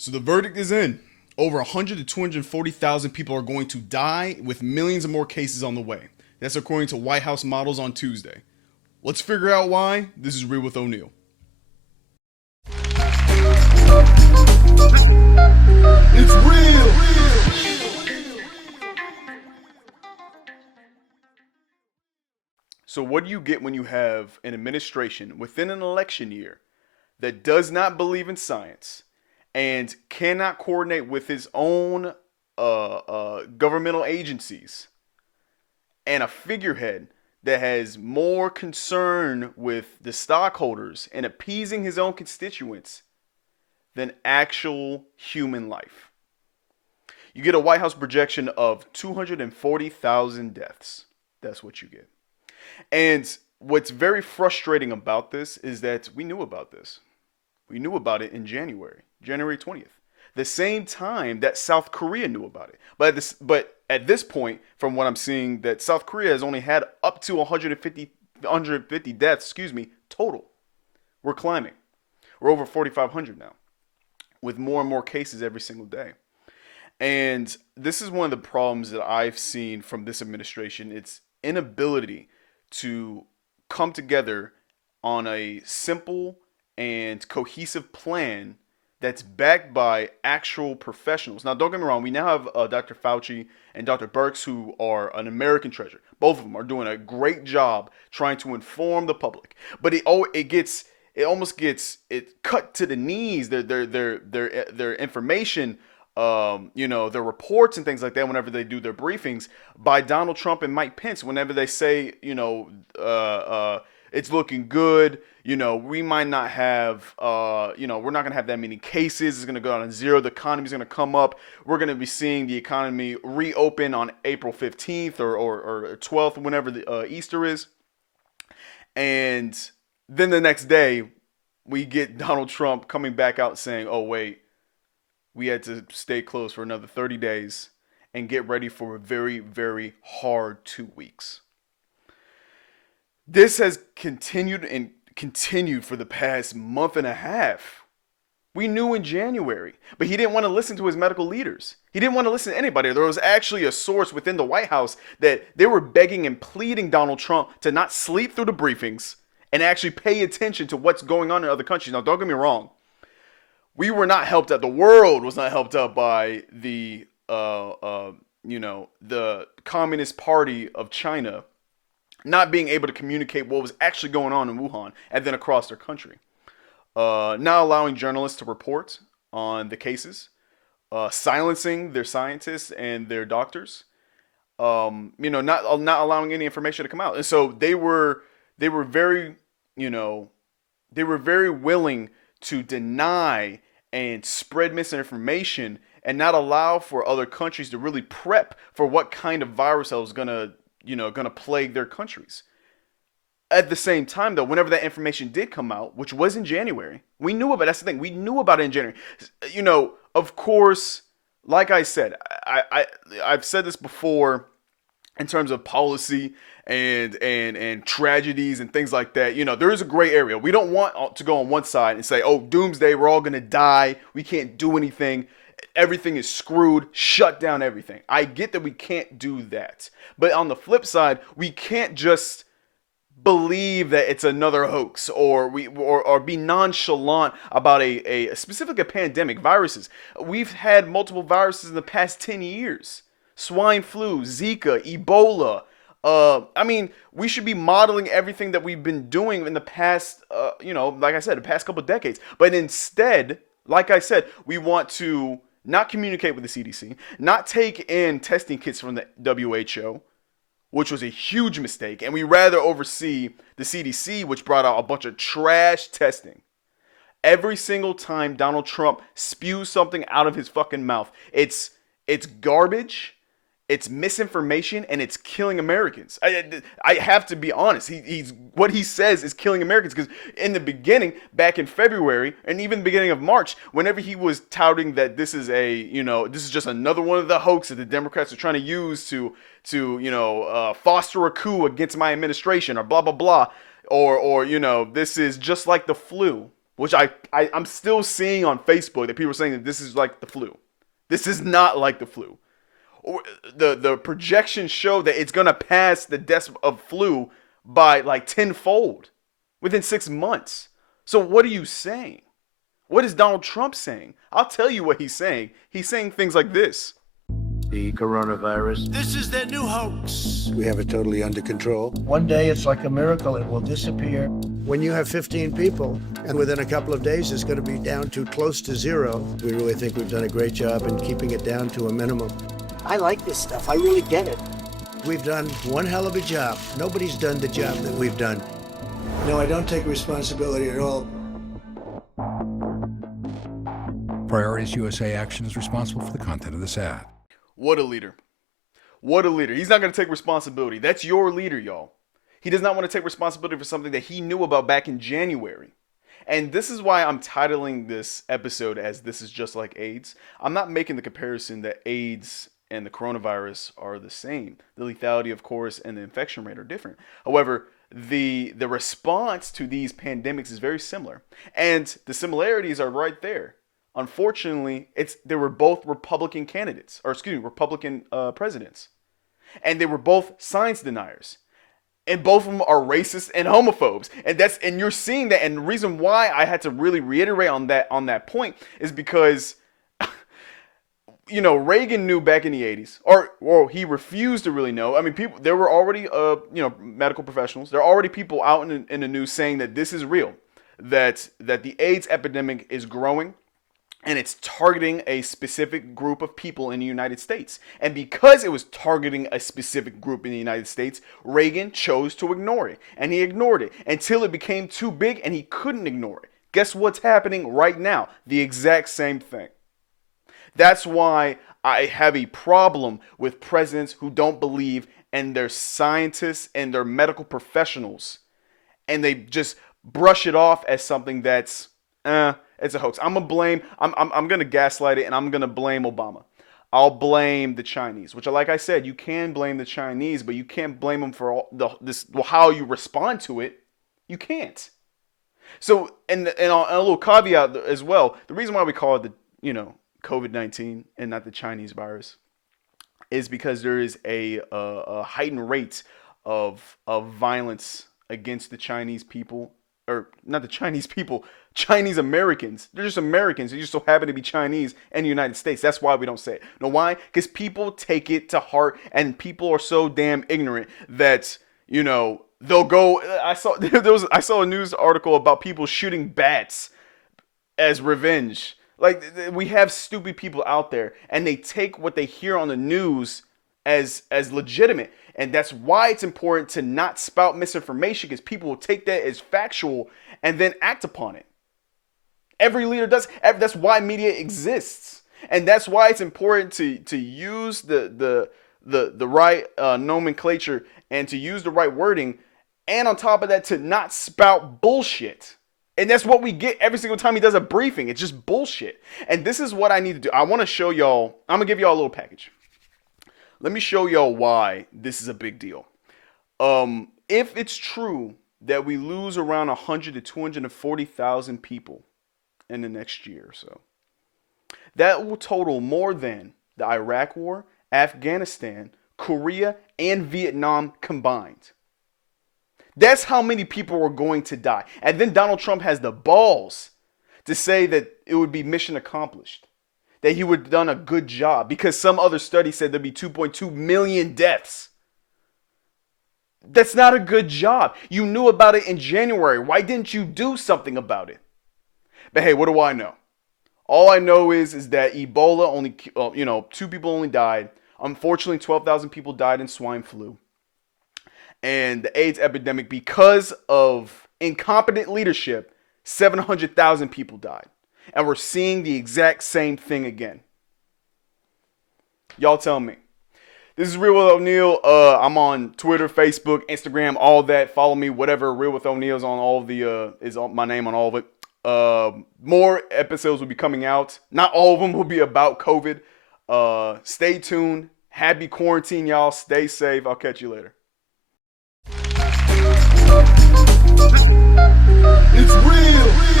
So the verdict is in. Over 100 to 240,000 people are going to die, with millions of more cases on the way. That's according to White House models on Tuesday. Let's figure out why. This is Real with O'Neill. It's real. So what do you get when you have an administration within an election year that does not believe in science and cannot coordinate with his own governmental agencies, and a figurehead that has more concern with the stockholders and appeasing his own constituents than actual human life? You get a White House projection of 240,000 deaths. That's what you get. And what's very frustrating about this is that we knew about this. We knew about it in January 20th. The same time that South Korea knew about it. But at this point, from what I'm seeing, that South Korea has only had up to 150 deaths, total. We're climbing. We're over 4,500 now, with more and more cases every single day. And this is one of the problems that I've seen from this administration. Its inability to come together on a simple and cohesive plan that's backed by actual professionals. Now, don't get me wrong. We now have Dr. Fauci and Dr. Birx, who are an American treasure. Both of them are doing a great job trying to inform the public. But it almost gets cut to the knees. Their information, their reports and things like that, whenever they do their briefings, by Donald Trump and Mike Pence, whenever they say, it's looking good, we might not have, we're not going to have that many cases. It's going to go down to zero. The economy's going to come up. We're going to be seeing the economy reopen on April 15th or 12th, whenever the Easter is. And then the next day, we get Donald Trump coming back out saying, oh, wait, we had to stay closed for another 30 days and get ready for a very, very hard 2 weeks. This has continued for the past month and a half. We knew in January, but he didn't want to listen to his medical leaders. He didn't want to listen to anybody. There was actually a source within the White House that they were begging and pleading Donald Trump to not sleep through the briefings and actually pay attention to what's going on in other countries. Now, don't get me wrong. We were not helped out. The world was not helped out by the Communist Party of China not being able to communicate what was actually going on in Wuhan and then across their country. Not allowing journalists to report on the cases, silencing their scientists and their doctors, not allowing any information to come out. And so they were very willing to deny and spread misinformation and not allow for other countries to really prep for what kind of virus that was gonna plague their countries. At the same time, though, whenever that information did come out, which was in January, we knew about it. That's the thing. We knew about it in January. Of course, like I said, I've said this before in terms of policy and tragedies and things like that. There is a gray area. We don't want to go on one side and say, oh, doomsday, we're all going to die. We can't do anything. Everything is screwed. Shut down everything. I get that we can't do that. But on the flip side, we can't just believe that it's another hoax or be nonchalant about a specific pandemic, viruses. We've had multiple viruses in the past 10 years. Swine flu, Zika, Ebola. We should be modeling everything that we've been doing in the past, like I said, the past couple of decades. But instead, like I said, we want to not communicate with the CDC, not take in testing kits from the WHO, which was a huge mistake. And we rather oversee the CDC, which brought out a bunch of trash testing. Every single time Donald Trump spews something out of his fucking mouth, it's garbage. It's misinformation, and it's killing Americans. I have to be honest. He's what he says is killing Americans, because in the beginning, back in February, and even the beginning of March, whenever he was touting that this is this is just another one of the hoaxes that the Democrats are trying to use to foster a coup against my administration, or blah blah blah, or this is just like the flu. which I'm still seeing on Facebook that people are saying that this is like the flu. This is not like the flu. The projections show that it's gonna pass the deaths of flu by like tenfold within 6 months. So what are you saying? What is Donald Trump saying? I'll tell you what he's saying. He's saying things like this. The coronavirus. This is their new hoax. We have it totally under control. One day it's like a miracle, it will disappear. When you have 15 people, and within a couple of days it's going to be down to close to zero, we really think we've done a great job in keeping it down to a minimum. I like this stuff. I really get it. We've done one hell of a job. Nobody's done the job that we've done. No, I don't take responsibility at all. Priorities USA Action is responsible for the content of this ad. What a leader. What a leader. He's not going to take responsibility. That's your leader, y'all. He does not want to take responsibility for something that he knew about back in January. And this is why I'm titling this episode as This Is Just Like AIDS. I'm not making the comparison that AIDS and the coronavirus are the same. The lethality, of course, and the infection rate are different. However, the response to these pandemics is very similar. And the similarities are right there. Unfortunately, they were both Republican candidates, or excuse me, Republican presidents. And they were both science deniers. And both of them are racist and homophobes. And you're seeing that. And the reason why I had to really reiterate on that point is because Reagan knew back in the 80s, or he refused to really know. I mean, there were already medical professionals. There are already people out in the news saying that this is real, that the AIDS epidemic is growing. And it's targeting a specific group of people in the United States. And because it was targeting a specific group in the United States, Reagan chose to ignore it. And he ignored it until it became too big and he couldn't ignore it. Guess what's happening right now? The exact same thing. That's why I have a problem with presidents who don't believe in their scientists and their medical professionals. And they just brush it off as something that's, it's a hoax. I'm gonna gaslight it, and I'm gonna blame Obama. I'll blame the Chinese, which, like I said, you can blame the Chinese, but you can't blame them for how you respond to it. You can't. So, and a little caveat as well. The reason why we call it the COVID-19 and not the Chinese virus is because there is a heightened rate of violence against the Chinese people. Or not the Chinese people, Chinese Americans. They're just Americans. They just so happen to be Chinese in the United States. That's why we don't say it. Know why? Because people take it to heart, and people are so damn ignorant that they'll go. I saw a news article about people shooting bats as revenge. Like, we have stupid people out there, and they take what they hear on the news as legitimate. And that's why it's important to not spout misinformation, because people will take that as factual and then act upon it. Every leader does. That's why media exists. And that's why it's important to use the right nomenclature and to use the right wording. And on top of that, to not spout bullshit. And that's what we get every single time he does a briefing. It's just bullshit. And this is what I need to do. I want to show y'all. I'm going to give y'all a little package. Let me show y'all why this is a big deal. If it's true that we lose around 100 to 240,000 people in the next year or so, that will total more than the Iraq War, Afghanistan, Korea, and Vietnam combined. That's how many people are going to die. And then Donald Trump has the balls to say that it would be mission accomplished, that he would have done a good job, because some other study said there'd be 2.2 million deaths. That's not a good job. You knew about it in January. Why didn't you do something about it? But hey, what do I know? All I know is that Ebola only, 2 people only died. Unfortunately, 12,000 people died in swine flu. And the AIDS epidemic, because of incompetent leadership, 700,000 people died. And we're seeing the exact same thing again. Y'all tell me. This is Real with O'Neal. I'm on Twitter, Facebook, Instagram, all that. Follow me, whatever. Real with O'Neal's on all of the is my name on all of it. More episodes will be coming out. Not all of them will be about COVID. Stay tuned. Happy quarantine, y'all. Stay safe. I'll catch you later. It's real.